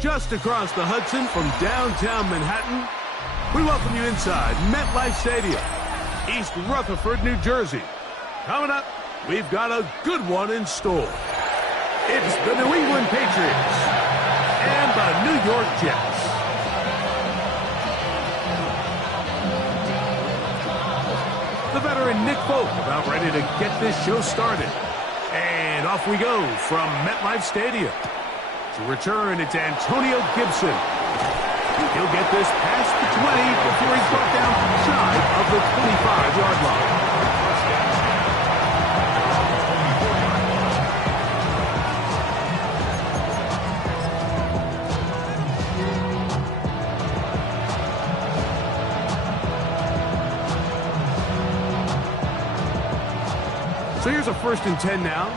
Just across the Hudson from downtown Manhattan, we welcome you inside MetLife Stadium, East Rutherford, New Jersey. Coming up, we've got a good one in store. It's the New England Patriots and the New York Jets. The veteran Nick Folk about ready to get this show started. And off we go from MetLife Stadium. To return, it's Antonio Gibson. He'll get this past the 20 before he's brought down shy of the 25-yard line. So here's a 1st and 10 now.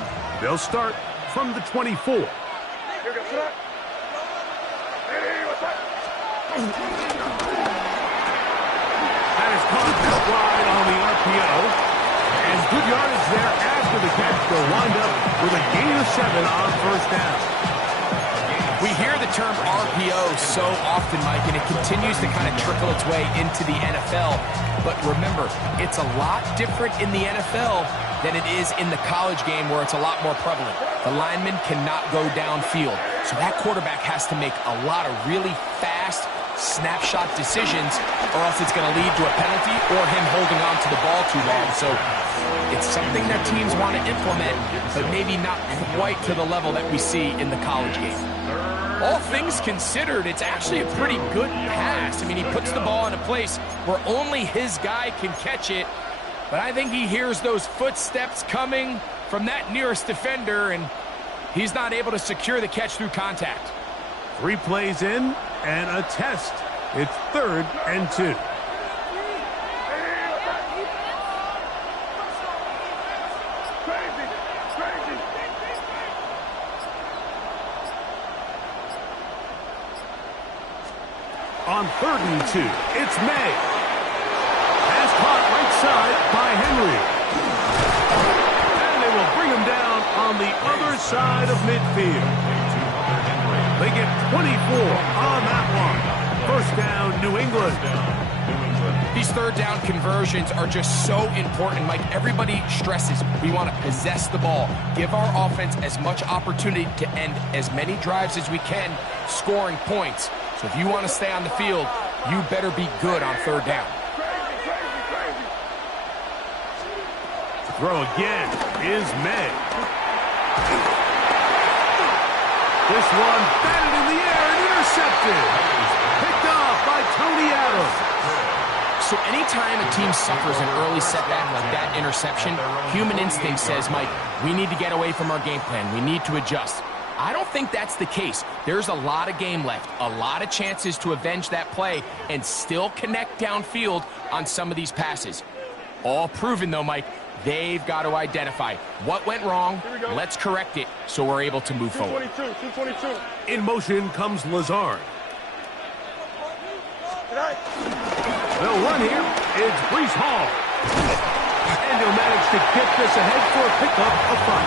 They'll start from the 24. That is caught just wide on the RPO. And good yardage there after the catch. They'll wind up with a gain of 7 on 1st down. We hear the term RPO so often, Mike, and it continues to kind of trickle its way into the NFL. But remember, it's a lot different in the NFL than it is in the college game where it's a lot more prevalent. The lineman cannot go downfield. So that quarterback has to make a lot of really fast snapshot decisions or else it's going to lead to a penalty or him holding on to the ball too long. So it's something that teams want to implement, but maybe not quite to the level that we see in the college game. All things considered, it's actually a pretty good pass. I mean, he puts the ball in a place where only his guy can catch it, but I think he hears those footsteps coming from that nearest defender, and he's not able to secure the catch through contact. 3 plays in and a test. It's 3rd and 2. On 3rd and 2, it's May. Pass caught right side by Henry. And they will bring him down on the other side of midfield. They get 24 on that one. 1st down, New England. These 3rd down conversions are just so important, Mike. Everybody stresses we want to possess the ball, give our offense as much opportunity to end as many drives as we can, scoring points. So if you want to stay on the field, you better be good on 3rd down. To throw again is May. This one batted in the air and intercepted. Picked off by Tony Adams. So anytime a team suffers an early setback like that interception, human instinct says, Mike, we need to get away from our game plan. We need to adjust. I don't think that's the case. There's a lot of game left, a lot of chances to avenge that play and still connect downfield on some of these passes. All proven, though, Mike, they've got to identify what went wrong, let's correct it so we're able to move forward. 222. In motion comes Lazard. They'll run here. It's Breece Hall. And he'll manage to get this ahead for a pickup of 5.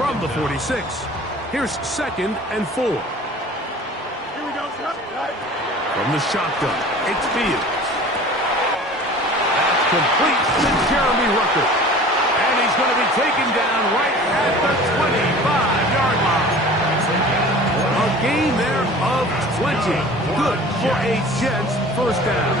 From the 46, here's 2nd and 4. From the shotgun, it's Fields. That's complete to Jeremy Rucker. And he's going to be taken down right at the 25-yard line. A gain there of 20. Good for a Jets 1st down.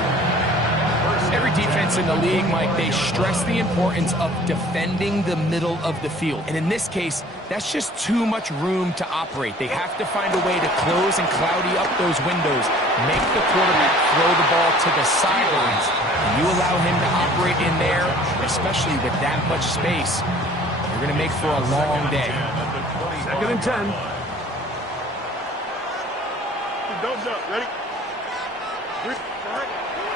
Every defense in the league, Mike, they stress the importance of defending the middle of the field. And in this case, that's just too much room to operate. They have to find a way to close and cloudy up those windows, make the quarterback throw the ball to the sidelines. And you allow him to operate in there, especially with that much space, you're going to make for a long day. 2nd and 10. Ready?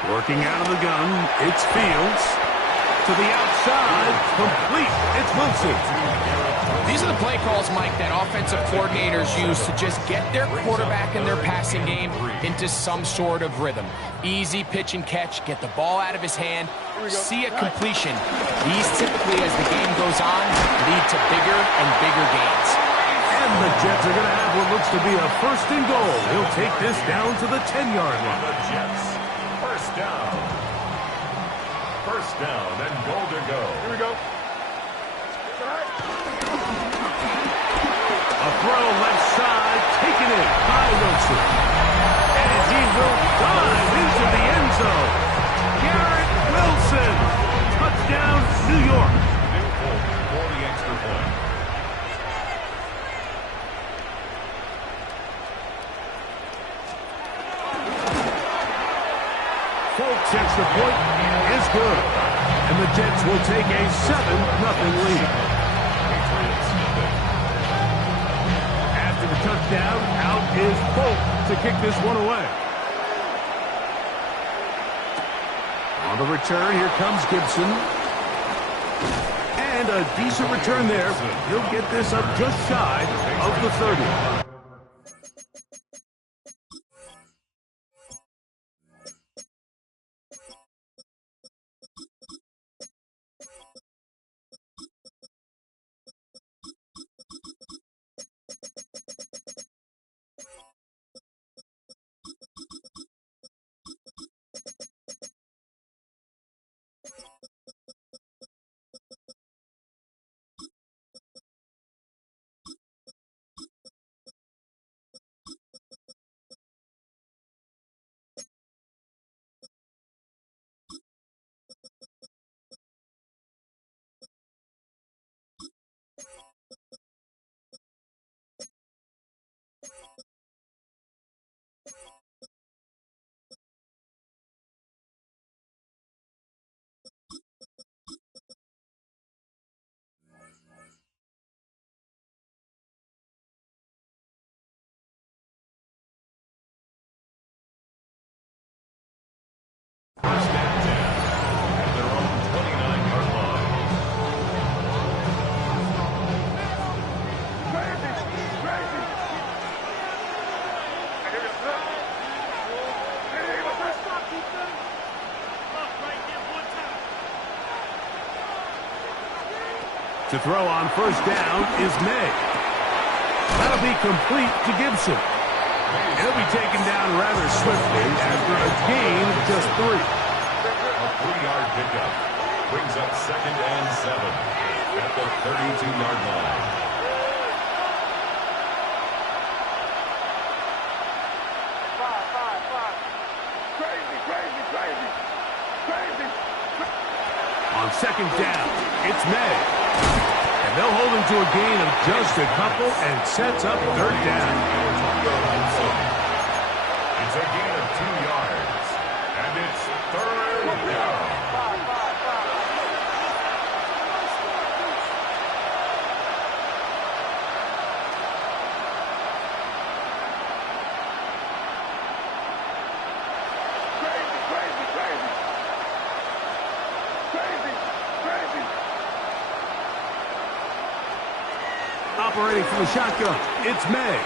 Working out of the gun, it's Fields. To the outside, complete, it's Wilson. These are the play calls, Mike, that offensive coordinators use to just get their quarterback and their passing game into some sort of rhythm. Easy pitch and catch, get the ball out of his hand, see a completion. These typically, as the game goes on, lead to bigger and bigger gains. And the Jets are going to have what looks to be a first and goal. He'll take this down to the 10-yard line. The Jets, first down. First down and goal to go. Here we go. A throw left side, taken in by Wilson. And he will dive into the end zone. Garrett Wilson. Touchdown, New York. New Holt for the extra point. Folks, extra point is good. And the Jets will take a 7-0 lead. After the touchdown, out is Folk to kick this one away. On the return, here comes Gibson. And a decent return there. He'll get this up just shy of the 30. First and 10 at their own 29-yard line. To throw on first down is May. That'll be complete to Gibson. He'll be taken down rather swiftly after a gain of just 3. A 3-yard pickup brings up 2nd and 7 at the 32-yard line. On second down, it's May. And they'll hold him to a gain of just a couple and sets up third down. It's a gain of 2 yards, and it's third down. Operating from the shotgun, it's May.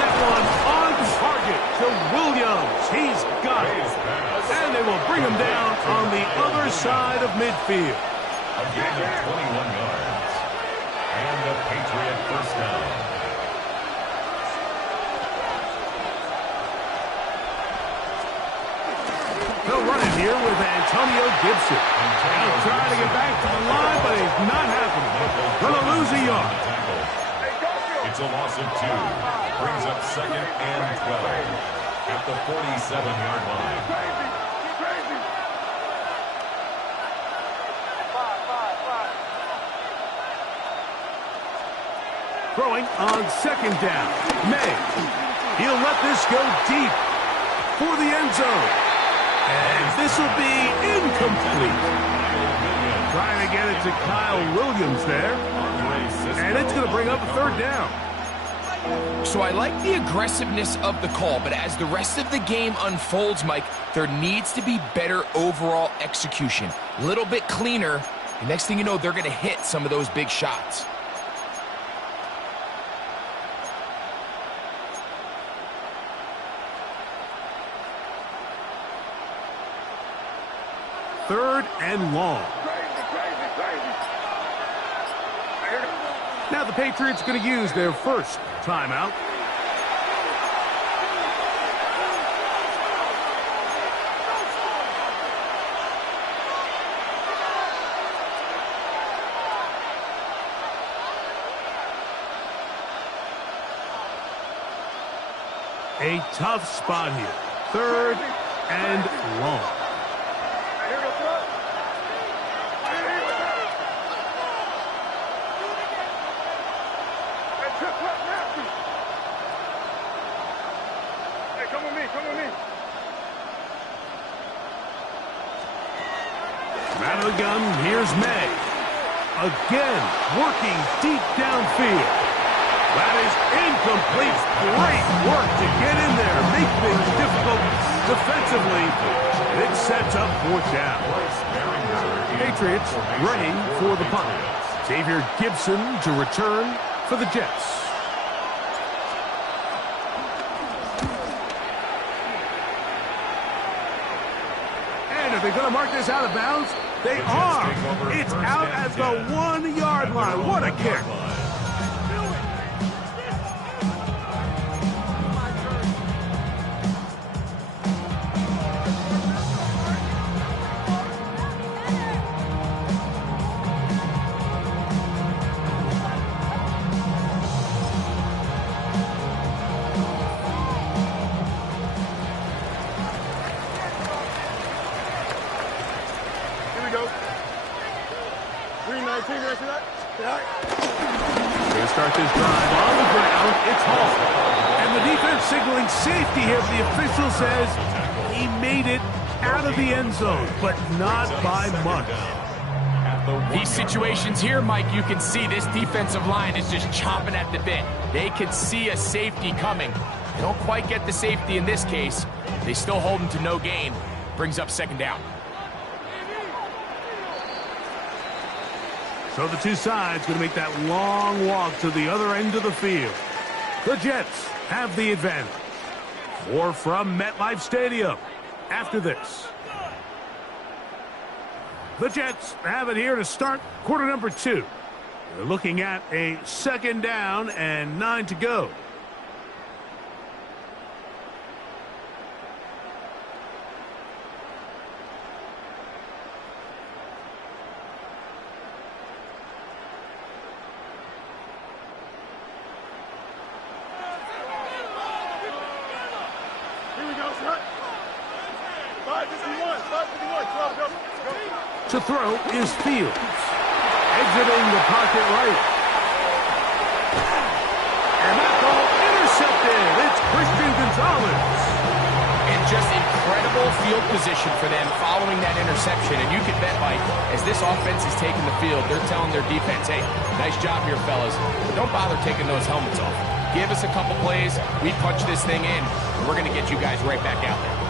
That one on target to Williams. He's got it. And they will bring him down on the other side of midfield. A gain of 21 yards. And the Patriot first down. They'll run it here with Antonio Gibson. He'll try to get back to the line, but it's not happening. Gonna lose a yard. It's a loss of 2. Brings up 2nd and 12 at the 47-yard line. Throwing on second down. May. He'll let this go deep for the end zone. And this will be incomplete. Trying to get it to Kyle Williams there. And it's going to bring up a third down. So I like the aggressiveness of the call, but as the rest of the game unfolds, Mike, there needs to be better overall execution. A little bit cleaner, Next thing you know, they're going to hit some of those big shots. Third and long. Now the Patriots going to use their first timeout. A tough spot here. Third and long. Come with me, come with me. Out of the gun, here's May. Again, working deep downfield. That is incomplete. Great work to get in there, make things difficult defensively. It sets up fourth down. Patriots ready for the punt. Xavier Gibson to return for the Jets. And are they going to mark this out of bounds? They are. It's out at the 1 yard line. What a kick. They start this drive on the ground. It's Hall. And the defense signaling safety here. The official says he made it out of the end zone, but not by much. These situations here, Mike, you can see this defensive line is just chomping at the bit. They can see a safety coming. They don't quite get the safety in this case. They still hold him to no gain. Brings up second down. So the two sides going to make that long walk to the other end of the field. The Jets have the advantage. More from MetLife Stadium after this. The Jets have it here to start quarter number 2. They're looking at a second down and 9 to go. To throw is Fields. Exiting the pocket right. And that ball intercepted. It's Christian Gonzalez. And just incredible field position for them following that interception. And you can bet, Mike, as this offense is taking the field, they're telling their defense, hey, nice job here, fellas. But don't bother taking those helmets off. Give us a couple plays. We punch this thing in, and we're going to get you guys right back out there.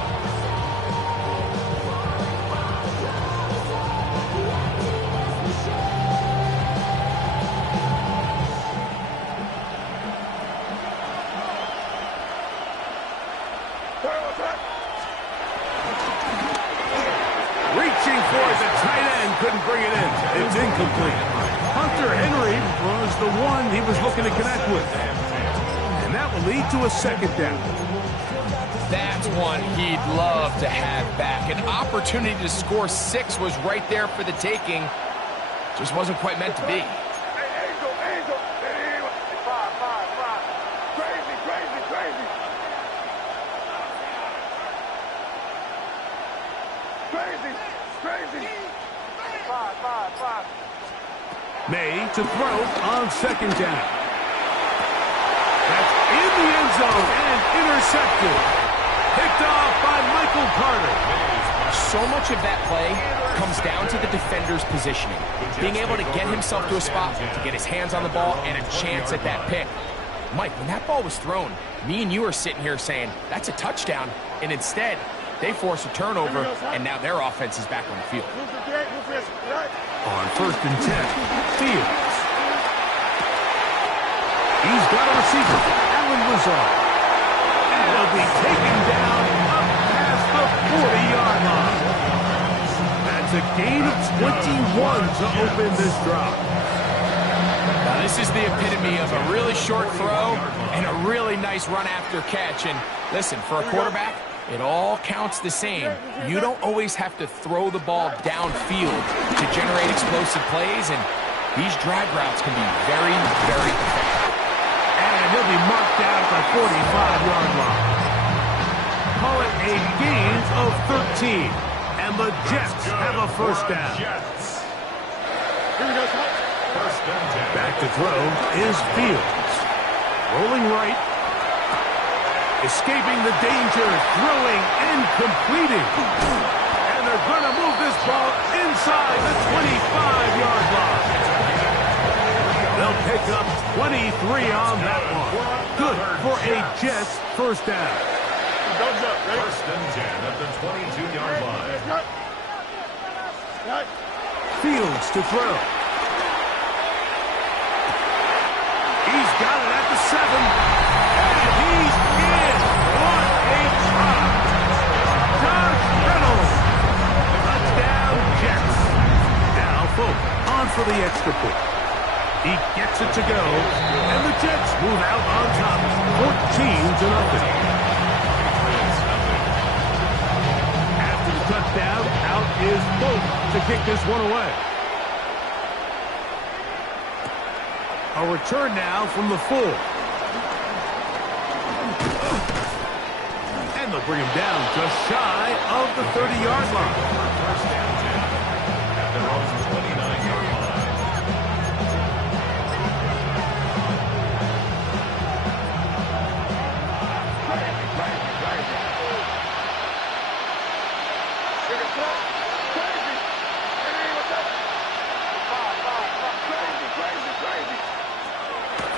Reaching for it, the tight end couldn't bring it in. It's incomplete. Hunter Henry was the one he was looking to connect with. And that will lead to a second down. That's one he'd love to have back. An opportunity to score 6 was right there for the taking. Just wasn't quite meant to be. May to throw on second down. That's in the end zone and intercepted. Picked off by Michael Carter. So much of that play comes down to the defender's positioning. Being able to get himself to a spot to get his hands on the ball and a chance at that pick. Mike, when that ball was thrown, me and you are sitting here saying, that's a touchdown. And instead, They force a turnover, and now their offense is back on the field. On 1st and 10, Fields. He's got a receiver, Allen Lazard. And he'll be taken down up past the 40-yard line. That's a gain of 21 to open this drive. Now, this is the epitome of a really short throw and a really nice run after catch. And listen, for a quarterback, it all counts the same. You don't always have to throw the ball downfield to generate explosive plays, and these drag routes can be very, very effective. And he'll be marked down at the 45-yard line. Call it a gain of 13. And the Jets have a first down. Back to throw is Fields. Rolling right. Escaping the danger, throwing and completing. And they're going to move this ball inside the 25-yard line. They'll pick up 23 on that one. Good for a Jets first down. First and 10 at the 22-yard line. Fields to throw. He's got it at the 7. And he's in. What a try. Josh Reynolds. Touchdown, Jets. Now, Folk on for the extra point. He gets it to go. And the Jets move out on top. 14-0. After the touchdown, out is Folk to kick this one away. A return now from the 4. And they'll bring him down just shy of the 30-yard line. First and 10 at their own 29-yard line.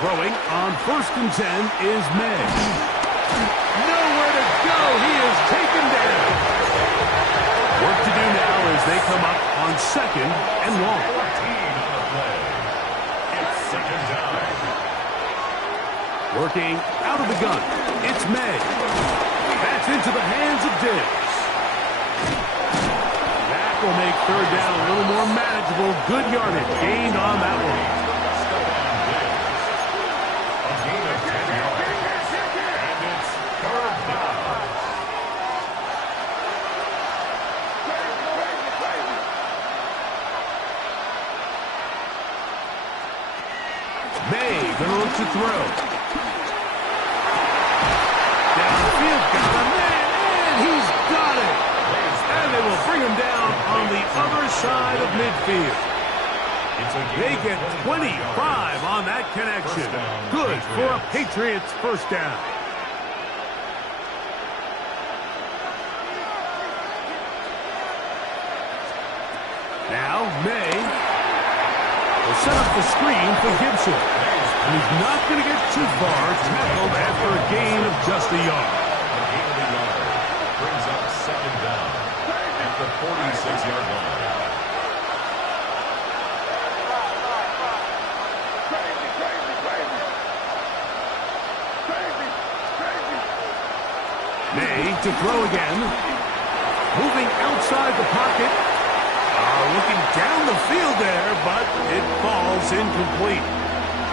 Throwing on 1st and 10 is May. Nowhere to go. He is taken down. Work to do now as they come up on 2nd and long. 14 on the play. It's 2nd down. Working out of the gun. It's May. That's into the hands of Diggs. That will make 3rd down a little more manageable. Good yardage gained on that one. Gonna look to throw. Downfield, got a man, and he's got it. And they will bring him down on the other side of midfield. They get 25 on that connection. Good for a Patriots first down. Now, May will set up the screen for Gibson. And he's not going to get too far, tackled after a gain of just a yard. A gain of a yard brings up 2nd down at the 46-yard line. May to throw again. Moving outside the pocket. Looking down the field there, but it falls incomplete.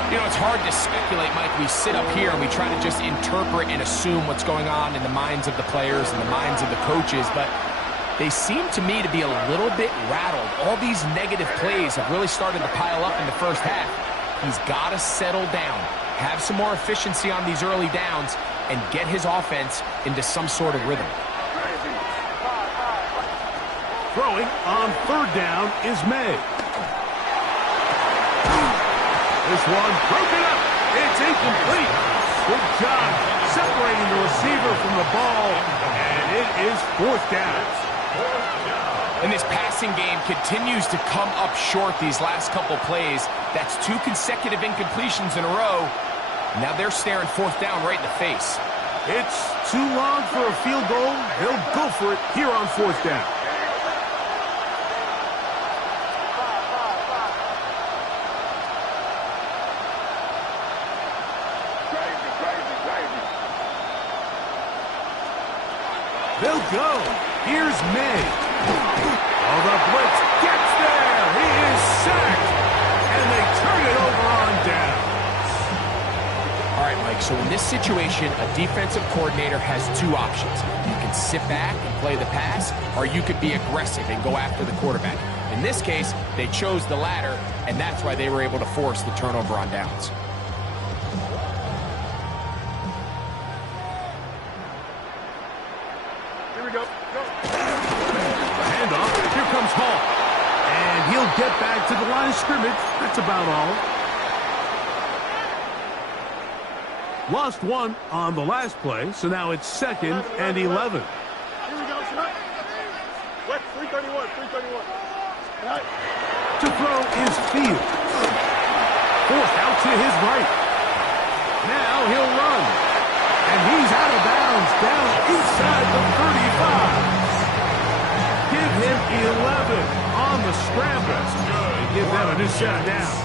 You know, it's hard to speculate, Mike. We sit up here and we try to just interpret and assume what's going on in the minds of the players and the minds of the coaches, but they seem to me to be a little bit rattled. All these negative plays have really started to pile up in the first half. He's got to settle down, have some more efficiency on these early downs, and get his offense into some sort of rhythm. Throwing on 3rd down is May. This one broken up. It's incomplete. Good job separating the receiver from the ball, and it is 4th down. And this passing game continues to come up short these last couple plays. That's 2 consecutive incompletions in a row. Now they're staring 4th down right in the face. It's too long for a field goal. They'll go for it here on fourth down. They'll go. Here's May. Oh, the blitz gets there. He is sacked. And they turn it over on down. All right, Mike, so in this situation, a defensive coordinator has two options. You can sit back and play the pass, or you could be aggressive and go after the quarterback. In this case, they chose the latter, and that's why they were able to force the turnover on downs. He'll get back to the line of scrimmage. That's about all. Lost one on the last play, so now it's 2nd and 11. Here we go, West 331, 331. To throw is Fields. Forced out to his right. Now he'll run. And he's out of bounds down inside the 35. Give him 11. On the scramble. Give them a new set of downs.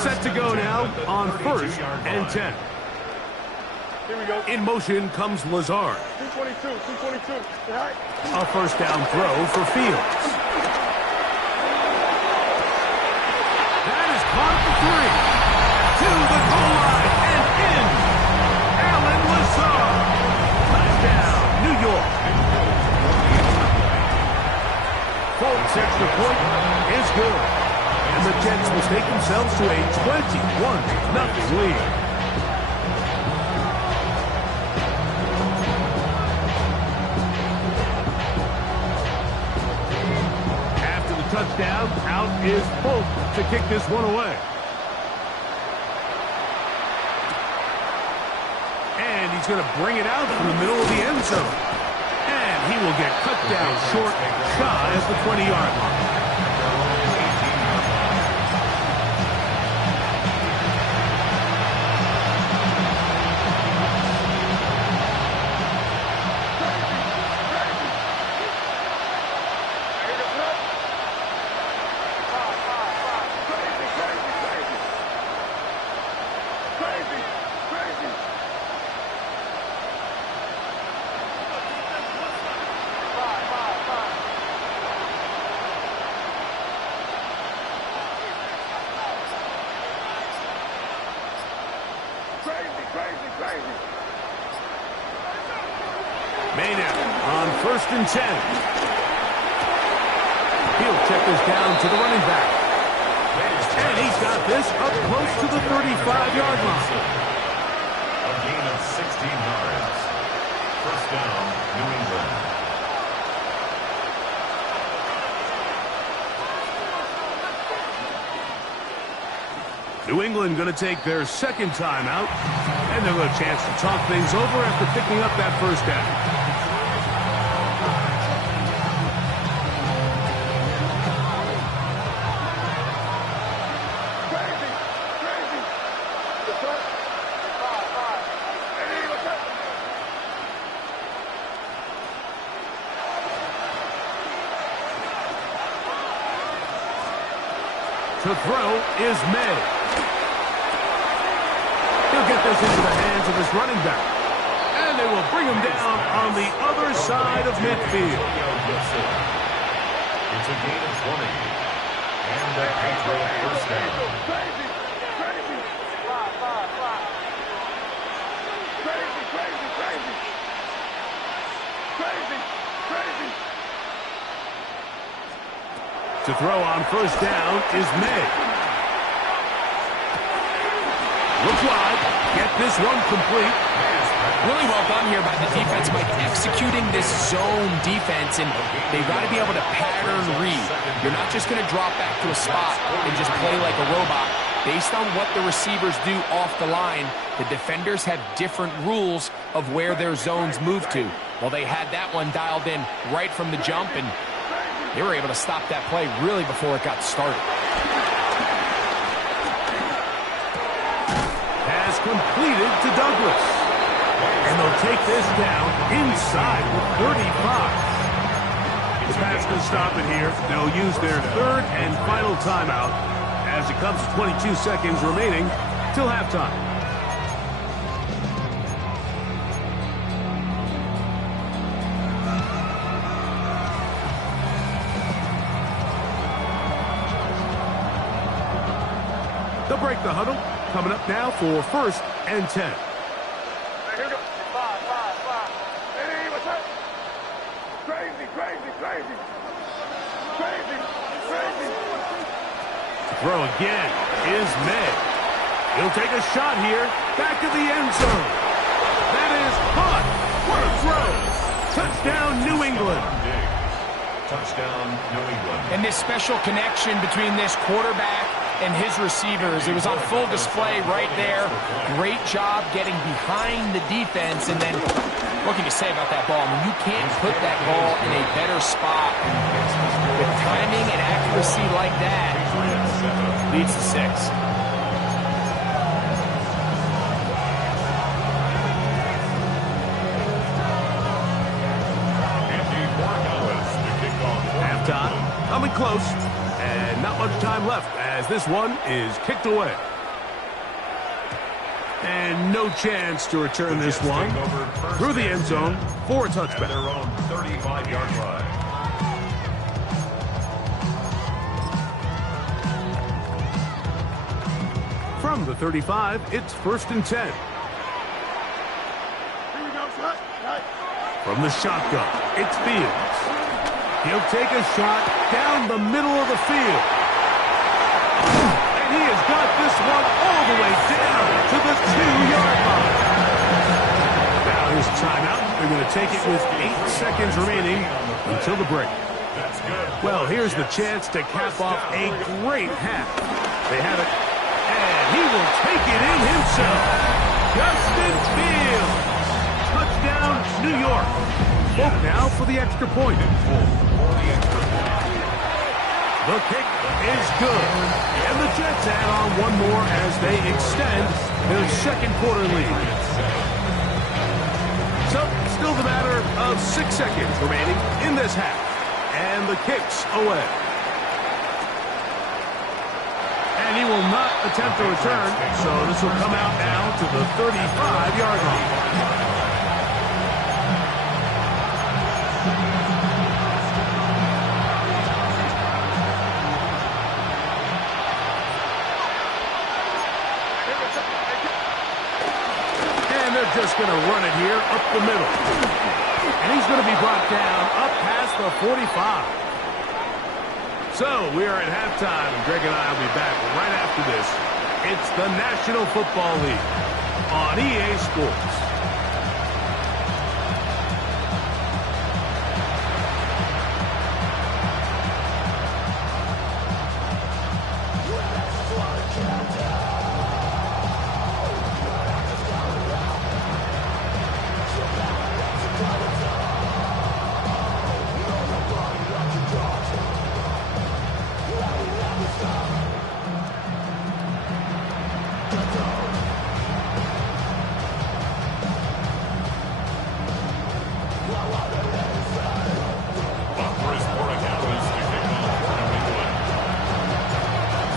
Set to go now on 1st and 10. Here we go. In motion comes Lazard. 222. A first down throw for Fields. That is caught for 3. To the goal line and in. Alan Lazard. Touchdown, New York. Folks, extra point is good. And the Jets will take themselves to a 21-0 lead. After the touchdown, out is Polk to kick this one away. And he's going to bring it out from the middle of the end zone. He will get cut down short, shy of the 20-yard line. Maynard on 1st and 10. He'll check this down to the running back. And he's got this up close to the 35-yard line. A gain of 16 yards. First down, New England. New England going to take their second timeout, and they'll have a chance to talk things over after picking up that first down. To throw is May. He'll get this into the hands of his running back. And they will bring him down on the other side of midfield. It's a gain of 20. And a Patriot first down. To throw on first down is May. Looks wide. Get this one complete. Really well done here by the defense, Mike, executing this zone defense, and they've got to be able to pattern read. You're not just going to drop back to a spot and just play like a robot. Based on what the receivers do off the line, the defenders have different rules of where their zones move to. Well, they had that one dialed in right from the jump, and they were able to stop that play really before it got started. Pass completed to Douglas. And they'll take this down inside the 35. The Pats can stop it here. They'll use their third and final timeout as it comes to 22 seconds remaining till halftime. They'll break the huddle. Coming up now for 1st and 10. Here we go. Five. Hey, what's up? Crazy. Throw again is May. He'll take a shot here. Back to the end zone. That is caught. What a throw. Touchdown, New England. Touchdown, New England. And this special connection between this quarterback and his receivers, it was on full display right there. Great job getting behind the defense. And then, what can you say about that ball? I mean, you can't put that ball in a better spot. With timing and accuracy like that, leads to 6. Halftime, coming close, and not much time left as this one is kicked away. And no chance to return this one through the end zone for a touchback. Their own 35-yard line. From the 35, it's 1st and 10. Here we go, shot. From the shotgun, it's Fields. He'll take a shot down the middle of the field. And he has got this one all the way down to the 2-yard line. Now his timeout. They're going to take it with 8 seconds remaining until the break. Well, here's the chance to cap off a great half. They have it, and he will take it in himself. Justin Fields. Touchdown, New York. Vote now for the extra point. The kick is good. And the Jets add on one more as they extend their second quarter lead. So, still the matter of 6 seconds remaining in this half. And the kick's away. And he will not attempt to return, so this will come out now to the 35-yard line. Just going to run it here up the middle. And he's going to be brought down up past the 45. So we are at halftime, and Greg and I will be back right after this. It's the National Football League on EA Sports.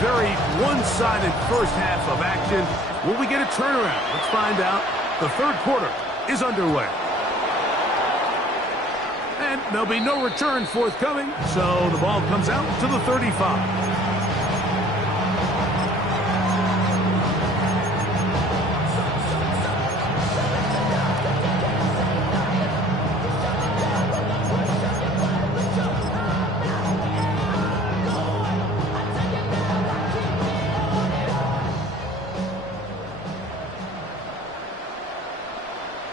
Very one-sided first half of action. Will we get a turnaround? Let's find out. The third quarter is underway. And there'll be no return forthcoming, so the ball comes out to the 35.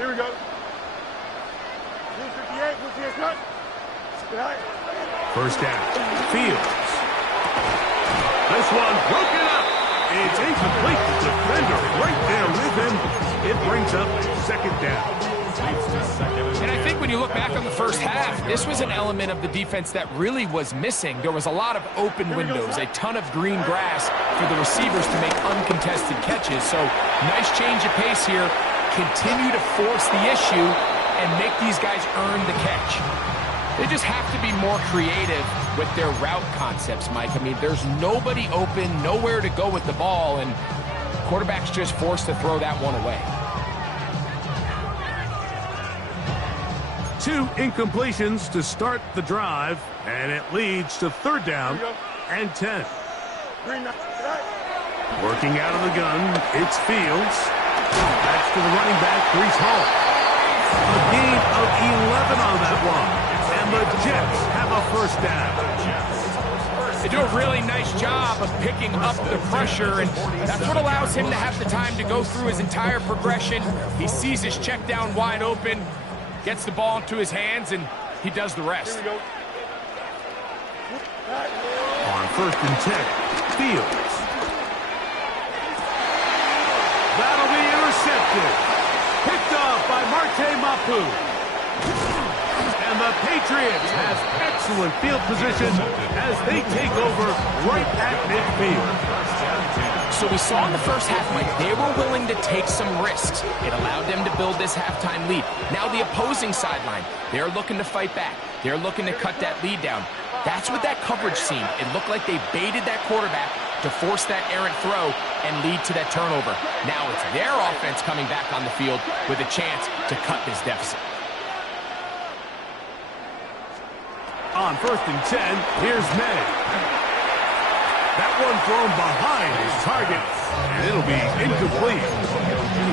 Here we go. 258, what's here, cut? First down, Fields. This one broken up. It's incomplete. The defender right there with him. It brings up second down. And I think think when you look back on the first half, this was an element of the defense that really was missing. There was a lot of open windows, a ton of green grass for the receivers to make uncontested catches. So nice change of pace here. Continue to force the issue and make these guys earn the catch. They just have to be more creative with their route concepts, Mike. I mean, there's nobody open, nowhere to go with the ball, and quarterback's just forced to throw that one away. 2 incompletions to start the drive, and it leads to 3rd down and 10. Working out of the gun, it's Fields. That's to the running back, Breece Hall. A gain of 11 on that one, and the Jets have a 1st down. They do a really nice job of picking up the pressure, and that's what allows him to have the time to go through his entire progression. He sees his check down wide open, gets the ball into his hands, and he does the rest. On 1st and 10, Fields. That'll be intercepted. Picked off by Marte Mapu. And the Patriots have excellent field position as they take over right at midfield. So we saw in the first half, Mike, they were willing to take some risks. It allowed them to build this halftime lead. Now the opposing sideline, they're looking to fight back. They're looking to cut that lead down. That's what that coverage seemed. It looked like they baited that quarterback to force that errant throw and lead to that turnover. Now it's their offense coming back on the field with a chance to cut this deficit. On 1st and 10, here's May. That one thrown behind his target, and it'll be incomplete.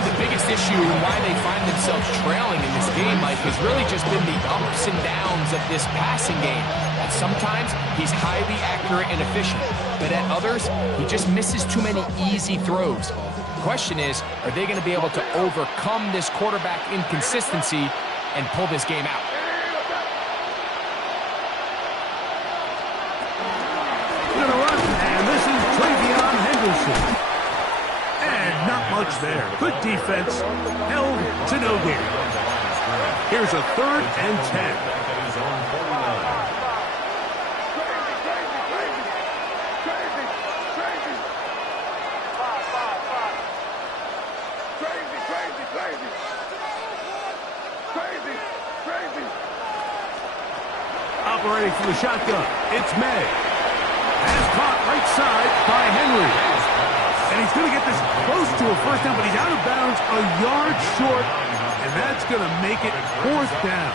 The biggest issue and why they find themselves trailing in this game, Mike, has really just been the ups and downs of this passing game. And sometimes he's highly accurate and efficient, but at others, he just misses too many easy throws. The question is, are they going to be able to overcome this quarterback inconsistency and pull this game out? And not much there. Good defense. Held to no gain. Here's a 3rd and 10. Operating from the shotgun, it's May. Has caught right side by Henry. And he's going to get this close to a 1st down, but he's out of bounds a yard short, and that's going to make it 4th down.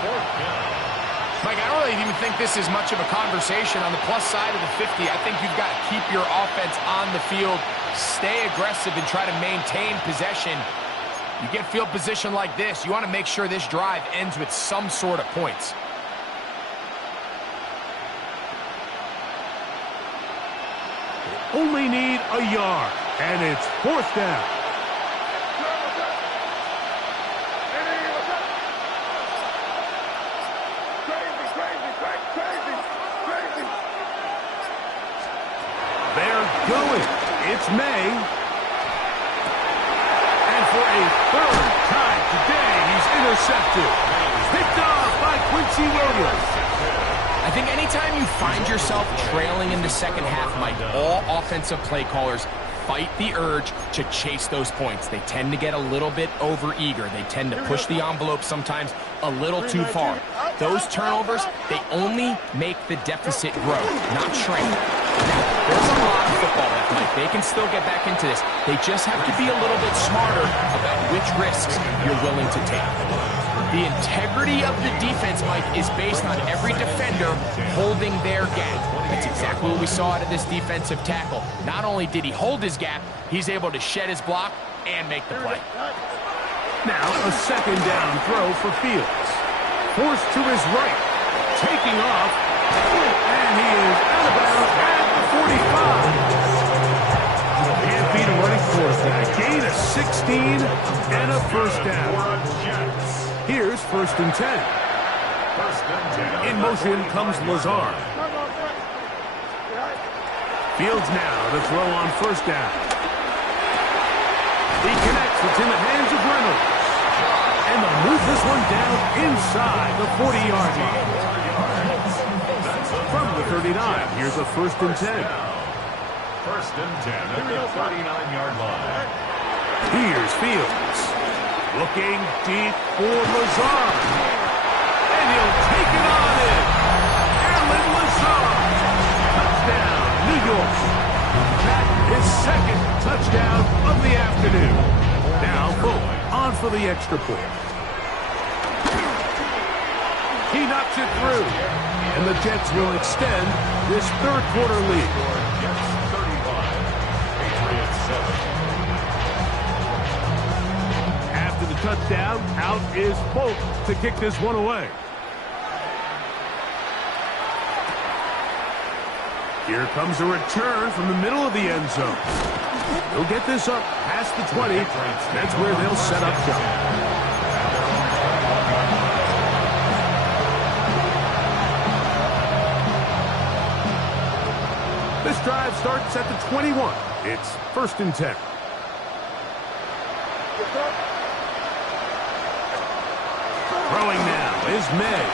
Mike, I don't really even think this is much of a conversation on the plus side of the 50. I think you've got to keep your offense on the field, stay aggressive, and try to maintain possession. You get field position like this, you want to make sure this drive ends with some sort of points. Only need a yard, and it's 4th down. They're going. It's May. And for a 3rd time today, he's intercepted. Picked off by Quincy Williams. I think anytime you find yourself trailing in the second half, Mike, all offensive play callers fight the urge to chase those points. They tend to get a little bit overeager. They tend to push the envelope sometimes a little too far. Those turnovers, they only make the deficit grow, not shrink. Now, there's a lot of football left, Mike. They can still get back into this. They just have to be a little bit smarter about which risks you're willing to take. The integrity of the defense, Mike, is based on every defender holding their gap. That's exactly what we saw out of this defensive tackle. Not only did he hold his gap, he's able to shed his block and make the play. Now a 2nd down throw for Fields. Forced to his right. Taking off. And he is out of bounds at the 45. Can't beat a running quarterback. Gain of 16 and a 1st down. Here's 1st and 10. In motion comes Lazard. Fields now to throw on 1st down. He connects. It's in the hands of Reynolds. And they'll move this one down inside the 40-yard line. From the 39, here's a 1st and 10. 1st and 10 at the 39-yard line. Here's Fields. Looking deep for Lazard. And he'll take it on in. Allen Lazard. Touchdown, New York. That is 2nd touchdown of the afternoon. Now, boom, on for the extra point. He knocks it through. And the Jets will extend this 3rd quarter lead. Jets 35, Patriots 7. After the touchdown, out is Polk to kick this one away. Here comes a return from the middle of the end zone. They'll get this up past the 20. That's where they'll set up shop. This drive starts at the 21. It's 1st and 10. Throwing now is May.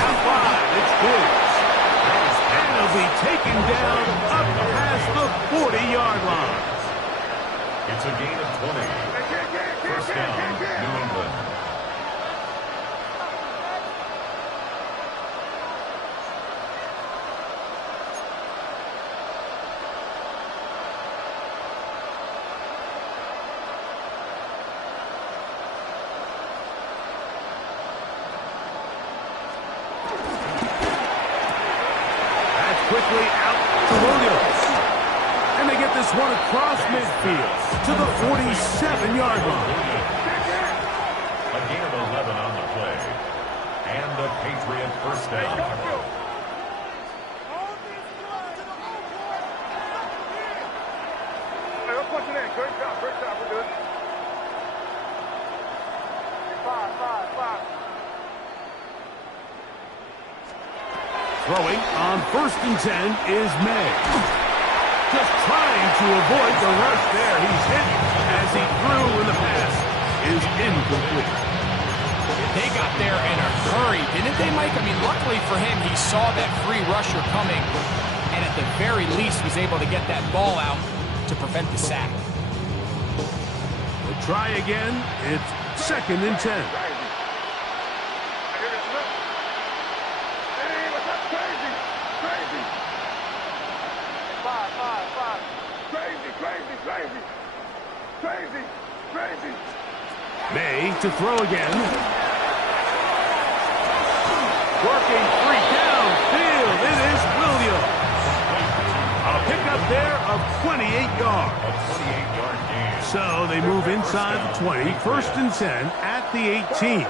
Out wide, it's Diggs. And he'll be taken down up past the 40-yard line. It's a gain of 20. 1st down, New England. Quickly out to Williams. And they get this one across midfield to the 47-yard line. A gain of 11 on the play. And a Patriot 1st down. Hey, let's punch it in. Great job. We're good. 5. Throwing on 1st and 10 is May. Just trying to avoid the rush there. He's hit as he threw in the pass is incomplete. They got there in a hurry, didn't they, Mike? I mean, luckily for him, he saw that free rusher coming and at the very least was able to get that ball out to prevent the sack. We'll try again. It's 2nd and 10. Crazy. May to throw again. Working free downfield. It is Williams. A pickup there of 28 yards. A 28-yard gain. So they move inside the 20. 1st and 10 at the 18.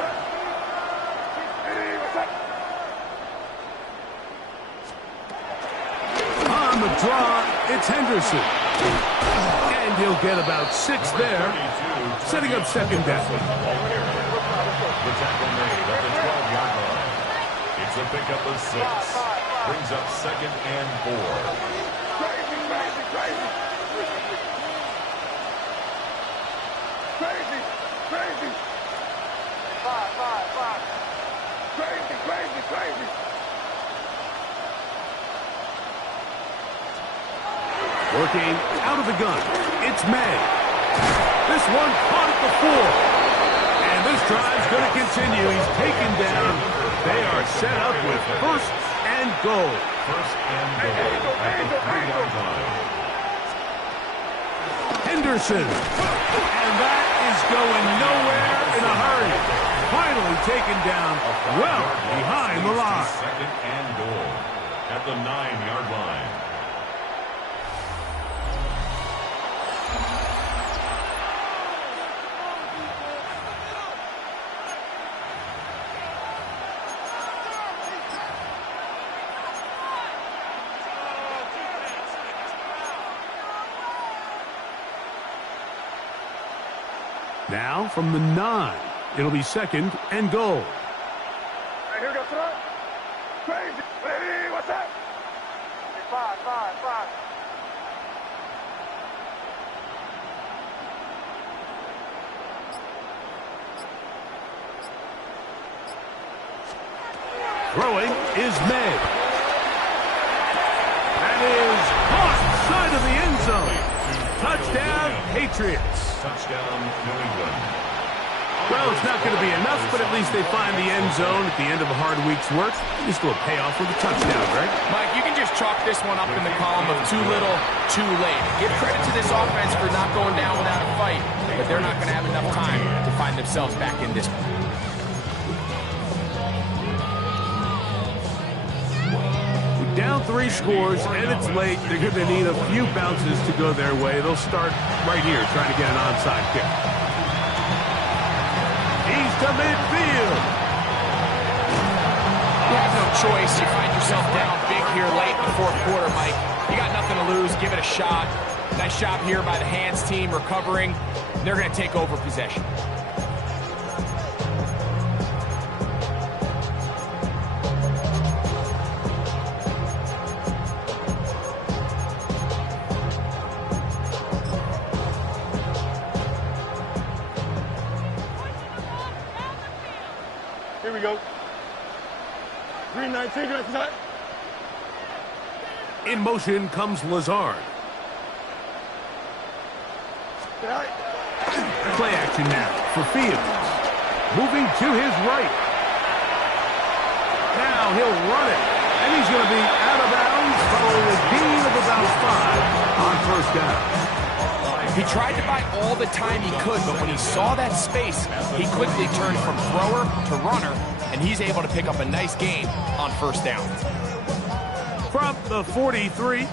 On the draw, it's Henderson. And he'll get about 6 there, setting up 2nd down. The tackle made at the 12-yard line. It's a pickup of 6. Brings up 2nd and 4. Crazy. Crazy. Working out of the gun, it's May. This one caught at the 4. And this drive's going to continue. He's taken down. They are set up with 1st and goal. 1st and goal at the 3-yard line. Henderson. And that is going nowhere in a hurry. Finally taken down well behind the line. 2nd and goal at the 9-yard line. Now from the 9, it'll be 2nd and goal. Hey, here we go, son. Crazy. Hey, what's that? 5. Throwing is May. That is caught side of the end zone. Touchdown, Patriots. Touchdown, New England. Well, it's not going to be enough, but at least they find the end zone at the end of a hard week's work. Just a little payoff with a touchdown, right? Mike, you can just chalk this one up in the column of too little, too late. Give credit to this offense for not going down without a fight, but they're not going to have enough time to find themselves back in this one. Down 3 scores, and it's late. They're going to need a few bounces to go their way. They'll start right here, trying to get an onside kick. He's to midfield. You have no choice. You find yourself down big here late in the fourth quarter, Mike. You got nothing to lose. Give it a shot. Nice job here by the hands team recovering. They're going to take over possession. Here we go. 319, that's not. In motion comes Lazard. Play action now for Fields. Moving to his right. Now he'll run it. And he's going to be out of bounds following a gain of about 5 on first down. He tried to buy all the time he could, but when he saw that space, he quickly turned from thrower to runner, and he's able to pick up a nice gain on first down. From the 43,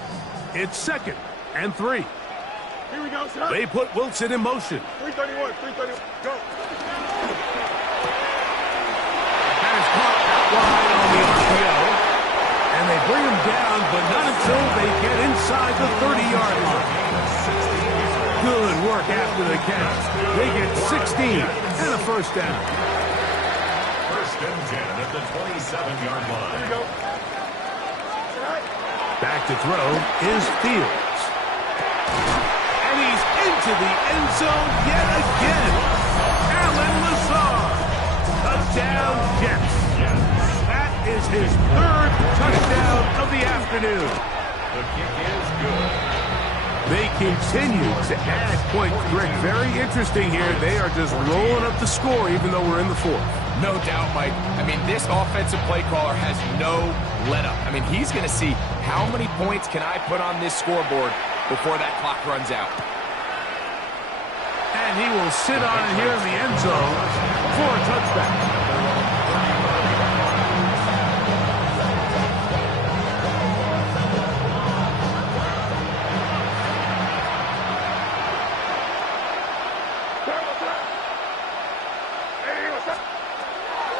it's 2nd and 3. Here we go, son. They put Wilson in motion. 331, go. That is caught out wide on the RPO. And they bring him down, but not until they get inside the 30-yard line. Good work after the catch. They get 16 and a first down. First and 10 at the 27-yard line. Here we go. Back to throw is Fields. And he's into the end zone yet again. Allen Lazard. Touchdown, Jets. That is his 3rd touchdown of the afternoon. The kick is good. They continue to add points. Greg, very interesting here. They are just rolling up the score even though we're in the 4th. No doubt, Mike. I mean, this offensive play caller has no let-up. I mean, he's going to see how many points can I put on this scoreboard before that clock runs out. And he will sit on it here in the end zone for a touchback.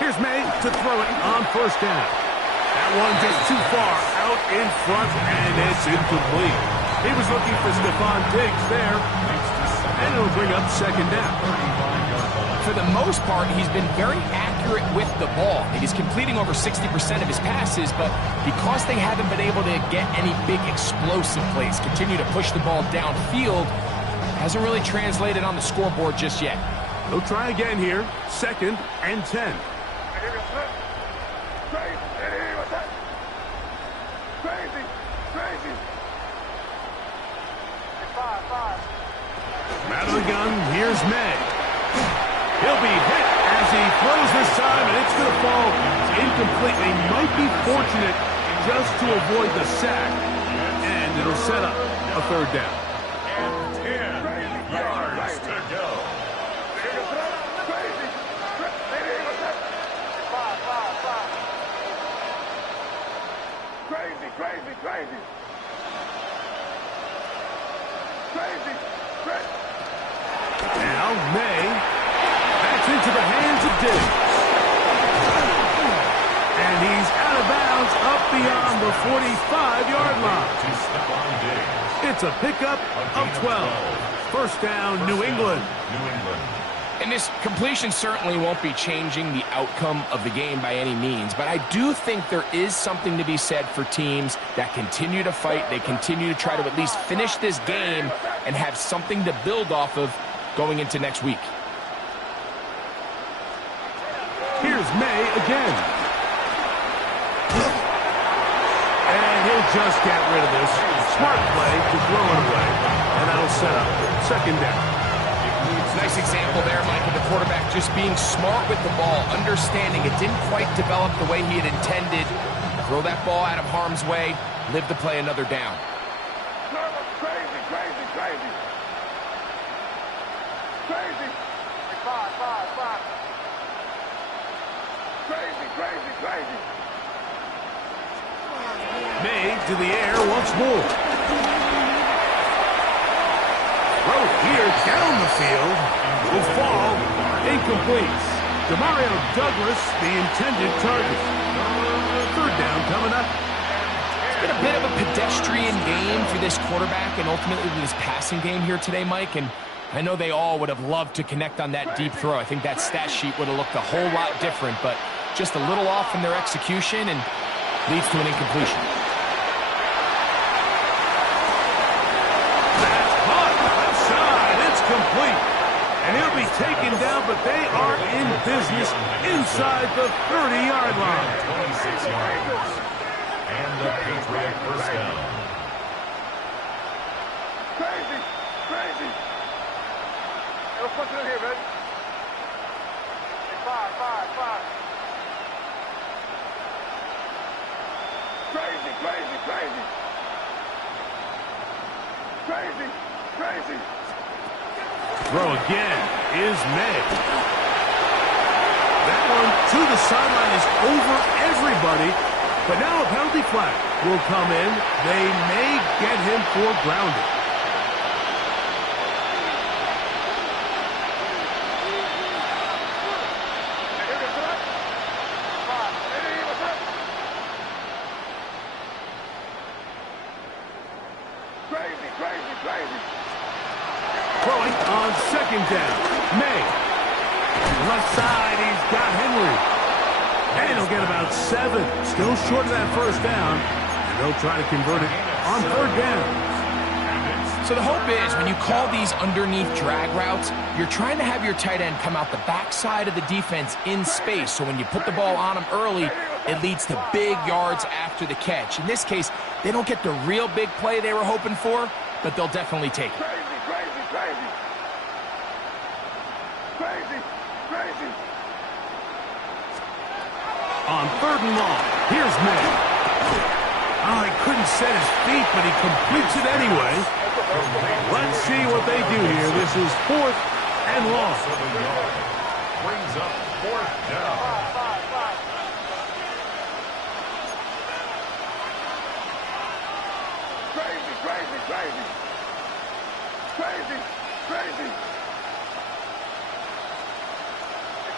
Here's May to throw it on first down. That one just too far out in front, and it's incomplete. He was looking for Stephon Diggs there, and it'll bring up 2nd down. For the most part, he's been very accurate with the ball. He's completing over 60% of his passes, but because they haven't been able to get any big explosive plays, continue to push the ball downfield, hasn't really translated on the scoreboard just yet. They'll try again here, 2nd and 10. Out of the gun, here's May. He'll be hit as he throws this time, and it's going to fall incompletely. Might be fortunate just to avoid the sack, and it'll set up a 3rd down. And 10 yards to go. Now May, that's into the hands of Diggs. And he's out of bounds up beyond the 45-yard line. It's a pickup of 12. First down, New England. And this completion certainly won't be changing the outcome of the game by any means, but I do think there is something to be said for teams that continue to fight. They continue to try to at least finish this game and have something to build off of going into next week. Here's May again. just get rid of this. Smart play to throw it away. And that'll set up second down. Nice example there, Mike, of the quarterback just being smart with the ball, understanding it didn't quite develop the way he had intended. Throw that ball out of harm's way, live to play another down. Crazy, crazy, crazy. Crazy. Five. Crazy, crazy, crazy. May to the air once more. Throw here down the field. Will fall. Incomplete. Demario Douglas, the intended target. Third down coming up. It's been a bit of a pedestrian game for this quarterback and ultimately this passing game here today, Mike. And I know they all would have loved to connect on that deep throw. I think that stat sheet would have looked a whole lot different, but just a little off in their execution and leads to an incompletion. That's hot. Outside. It's complete. And he'll be taken down, but they are in business inside the 30-yard line. 26 yards. And the Patriot first down. Crazy, crazy. Let's put it in here, man. Five. Crazy, crazy, crazy. Crazy, crazy. Throw again is May. That one to the sideline is over everybody. But now a penalty flag will come in. They may get him for grounding. Crazy. Throwing on second down. May. Left side, he's got Henry. And he'll get about 7. Still short of that first down. And they'll try to convert it on third down. So the hope is when you call these underneath drag routes, you're trying to have your tight end come out the backside of the defense in space. So when you put the ball on him early, it leads to big yards after the catch. In this case, they don't get the real big play they were hoping for, but they'll definitely take it. Crazy. On third and long, here's May. Oh, he couldn't set his feet, but he completes it anyway. Let's see what they do here. This is fourth and long. Brings up fourth down. Crazy.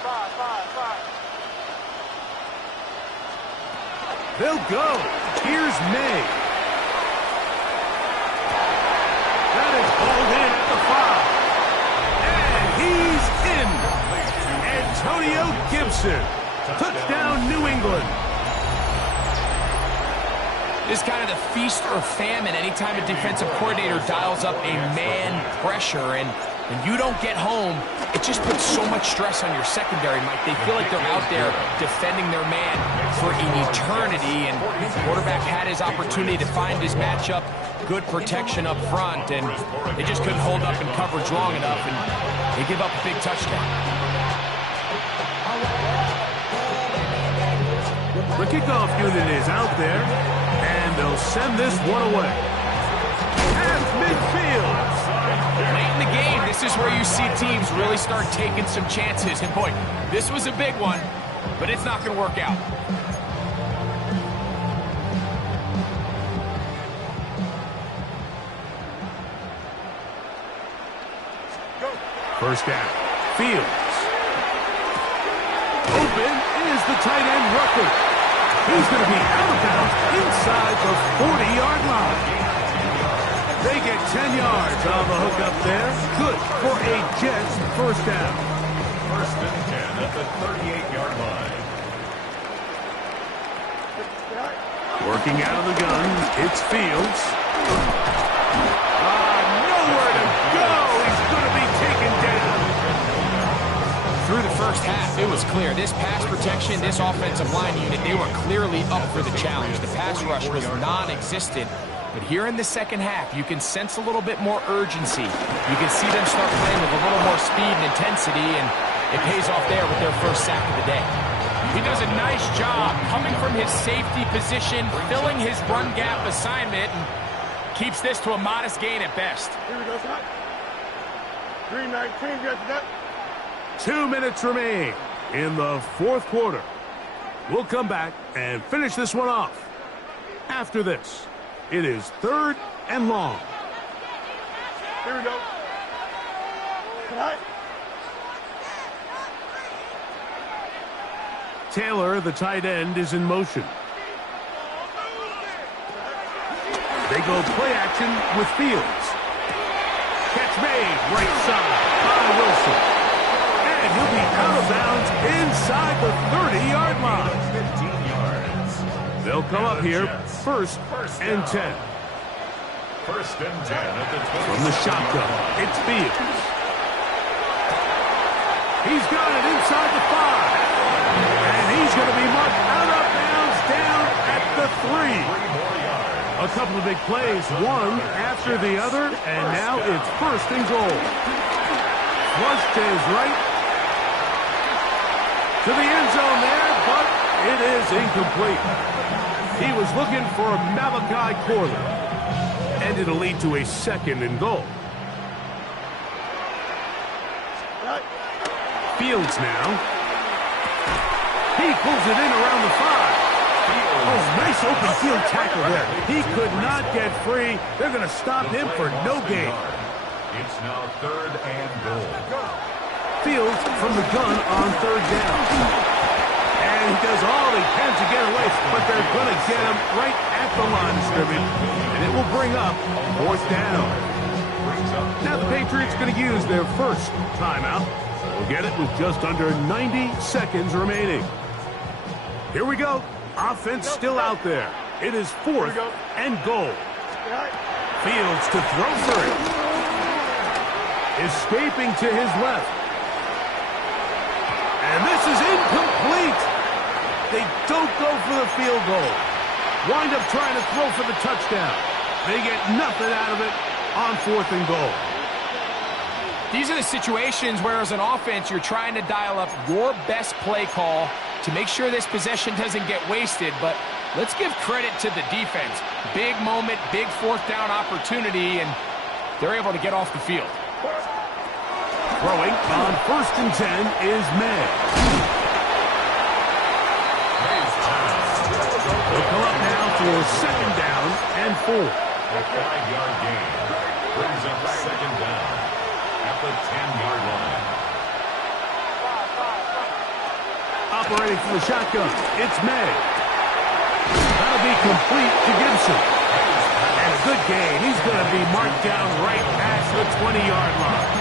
Five. They'll go. Here's May. That is hauled in at the 5. And he's in. Antonio Gibson. Touchdown, New England. This is kind of the feast or famine anytime a defensive coordinator dials up a man pressure. And when you don't get home, it just puts so much stress on your secondary, Mike. They feel like they're out there defending their man for an eternity. And the quarterback had his opportunity to find his matchup, good protection up front, and they just couldn't hold up in coverage long enough, and they give up a big touchdown. The kickoff unit is out there, and they'll send this one away. At midfield. Late in the game, this is where you see teams really start taking some chances. And boy, this was a big one, but it's not going to work out. First down. Fields. Open is the tight end Rucker. He's going to be out of bounds inside the 40-yard line. They get 10 yards on the hook up there. Good for a Jets first down. First and 10 at the 38-yard line. Working out of the gun, it's Fields. Nowhere to go. He's going to be taken down. Through through the first half, it was clear. This pass protection, this offensive line unit, they were clearly up for the challenge. The pass rush was non-existent. But here in the second half, you can sense a little bit more urgency. You can see them start playing with a little more speed and intensity, and it pays off there with their first sack of the day. He does a nice job coming from his safety position, filling his run gap assignment, and keeps this to a modest gain at best. Here we go, son. 3:19, get that. 2 minutes remain in the fourth quarter. We'll come back and finish this one off. After this, it is 3rd and long. Here we go. Tonight. Taylor, the tight end, is in motion. They go play action with Fields. Catch made, right side by Wilson. And he'll be out of bounds inside the 30-yard line. 15 yards. They'll come up here, first and 10. First and 10 at the 20. From the shotgun, it's Fields. He's got it inside the 5. And he's going to be marked out of bounds down at the 3. 3 more yards. A couple of big plays, one after the other, and now it's first and goal. Flush to his right. To the end zone there, but it is incomplete. He was looking for Malachi Corley. And it'll lead to a second and goal. Fields now. He pulls it in around the 5. Oh, nice open field tackle there. He could not get free. They're going to stop him for no gain. It's now 3rd and goal. Fields from the gun on 3rd down. And he does all he can to get away, but they're going to get him right at the line of scrimmage. And it will bring up 4th down. Now the Patriots going to use their first timeout. We'll get it with just under 90 seconds remaining. Here we go. Offense still out there. It is 4th and goal. Fields to throw for it. Escaping to his left. And this is incomplete. They don't go for the field goal. Wind up trying to throw for the touchdown. They get nothing out of it on 4th and goal. These are the situations where, as an offense, you're trying to dial up your best play call to make sure this possession doesn't get wasted. But let's give credit to the defense. Big moment, big 4th down opportunity, and they're able to get off the field. Throwing on 1st and 10 is May. They'll come up now for 2nd down and 4. A 5-yard gain brings up 2nd down at the 10-yard line. Operating from the shotgun, it's May. That'll be complete to Gibson. And a good gain. He's going to be marked down right at the 20-yard line.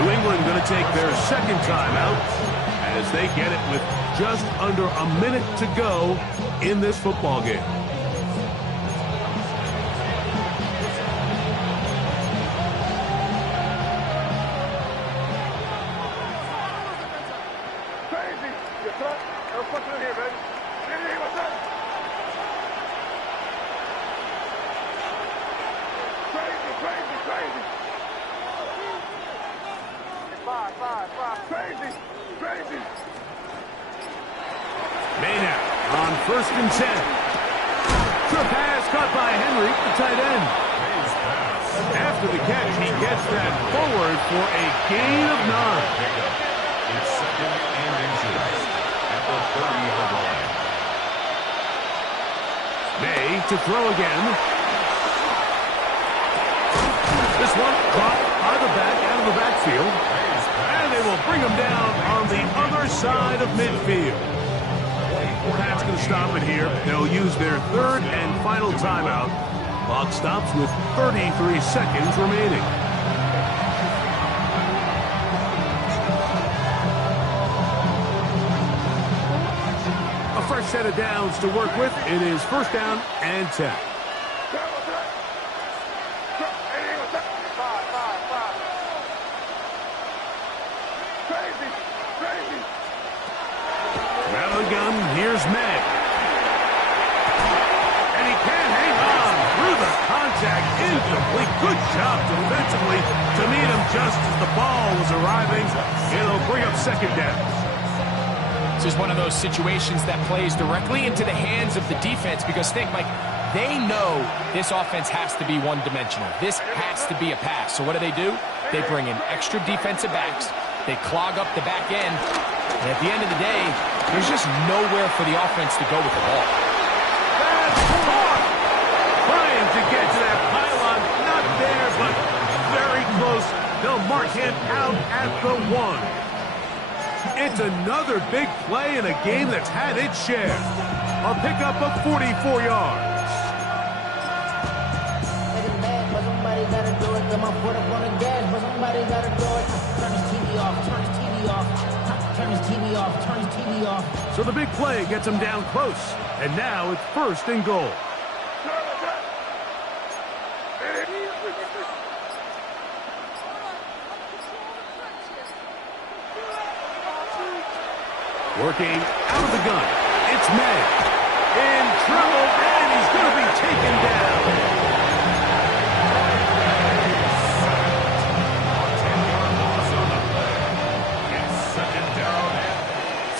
New England going to take their second timeout as they get it with just under a minute to go in this football game. Crazy. You thought? No fucking in here, baby. Hey, what's up? Crazy, crazy, crazy. Five. Crazy, crazy. Maynard on 1st and 10. True pass caught by Henry, the tight end. After the catch, he gets that forward for a gain of 9. It's 2nd and inches at the 30-yard line. May to throw again. This one caught by the back out of the backfield. And they will bring him down on the other side of midfield. Pat's going to stop it here. They'll use their 3rd and final timeout. Clock stops with 33 seconds remaining. A fresh set of downs to work with. It is 1st down and 10. Crazy. Here's May. And he can't hang on through the contact. Incomplete. Good job defensively to meet him just as the ball was arriving. It'll bring up second down. This is one of those situations that plays directly into the hands of the defense because think, Mike, they know this offense has to be one-dimensional. This has to be a pass. So what do? They bring in extra defensive backs. They clog up the back end. And at the end of the day, there's just nowhere for the offense to go with the ball. That's caught. Trying to get to that pylon. Not there, but very close. They'll mark him out at the 1. It's another big play in a game that's had its share. A pickup of 44 yards. So the big play gets him down close. And now it's first and goal. Working out of the gun. It's May. In trouble, and he's going to be taken down.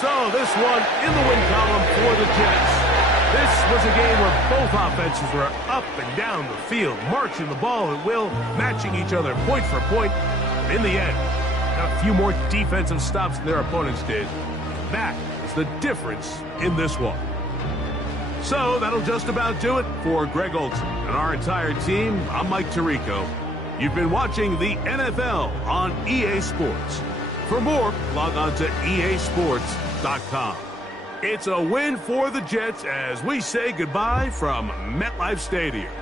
So this one in the win column for the Jets. This was a game where both offenses were up and down the field, marching the ball at will, matching each other point for point. In the end, got a few more defensive stops than their opponents did. That is the difference in this one. So that'll just about do it for Greg Olson and our entire team. I'm Mike Tirico. You've been watching the NFL on EA Sports. For more, log on to easports.com. It's a win for the Jets as we say goodbye from MetLife Stadium.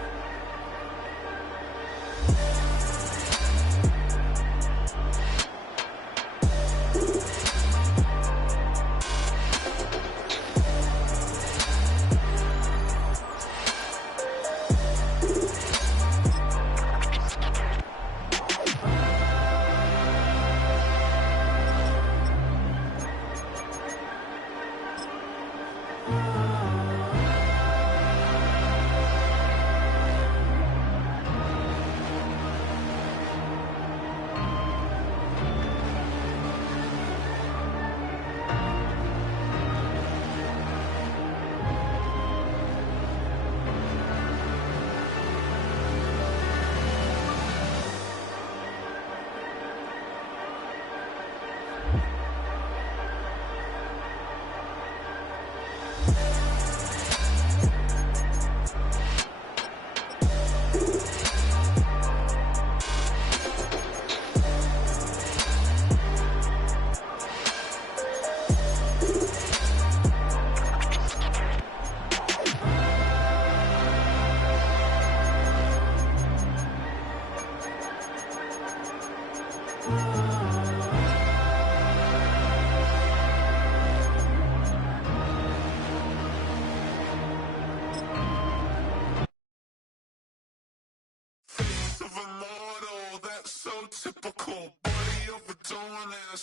Typical, body overdoing it,